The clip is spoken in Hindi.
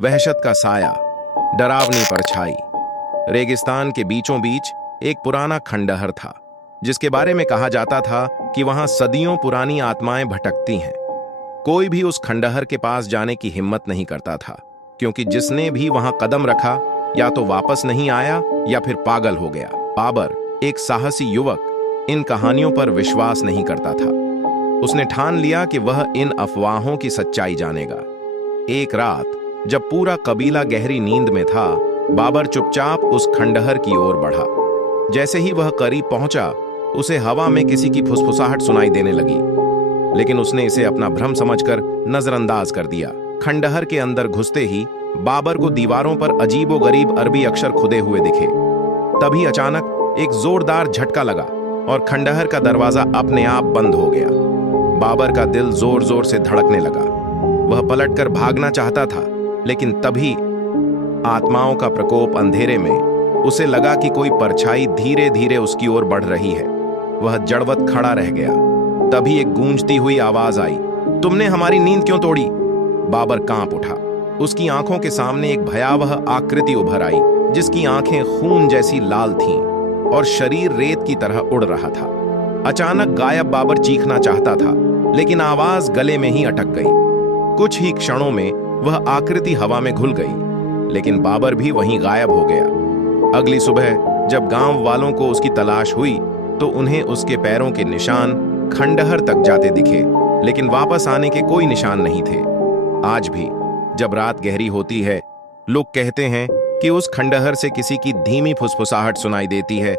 वहशत का साया, डरावनी परछाई। रेगिस्तान के बीचों बीच एक पुराना खंडहर था, जिसके बारे में कहा जाता था कि वहां सदियों पुरानी आत्माएं भटकती हैं। कोई भी उस खंडहर के पास जाने की हिम्मत नहीं करता था, क्योंकि जिसने भी वहां कदम रखा या तो वापस नहीं आया या फिर पागल हो गया। बाबर, एक साहसी युवक, इन कहानियों पर विश्वास नहीं करता था। उसने ठान लिया कि वह इन अफवाहों की सच्चाई जानेगा। एक रात, जब पूरा कबीला गहरी नींद में था, बाबर चुपचाप उस खंडहर की ओर बढ़ा। जैसे ही वह करीब पहुंचा, उसे हवा में किसी की फुसफुसाहट सुनाई देने लगी, लेकिन उसने इसे अपना भ्रम समझकर नजरअंदाज कर दिया। खंडहर के अंदर घुसते ही बाबर को दीवारों पर अजीबोगरीब अरबी अक्षर खुदे हुए दिखे। तभी अचानक एक जोरदार झटका लगा और खंडहर का दरवाजा अपने आप बंद हो गया। बाबर का दिल जोर जोर से धड़कने लगा। वह पलटकर भागना चाहता था, लेकिन तभी आत्माओं का प्रकोप अंधेरे में उसे लगा कि कोई परछाई धीरे धीरे उसकी ओर बढ़ रही है। वह जड़वत खड़ा रह गया। तभी एक गूंजती हुई आवाज आई, तुमने हमारी नींद क्यों तोड़ी? बाबर कांप उठा। उसकी आंखों के सामने एक भयावह आकृति उभर आई, जिसकी आंखें खून जैसी लाल थीं और शरीर रेत की तरह उड़ रहा था। अचानक गायब बाबर चीखना चाहता था, लेकिन आवाज गले में ही अटक गई। कुछ ही क्षणों में वह आकृति हवा में घुल गई, लेकिन बाबर भी वहीं गायब हो गया। अगली सुबह जब गांव वालों को उसकी तलाश हुई, तो उन्हें उसके पैरों के निशान खंडहर तक जाते दिखे, लेकिन वापस आने के कोई निशान नहीं थे। आज भी जब रात गहरी होती है, लोग कहते हैं कि उस खंडहर से किसी की धीमी फुसफुसाहट सुनाई देती है,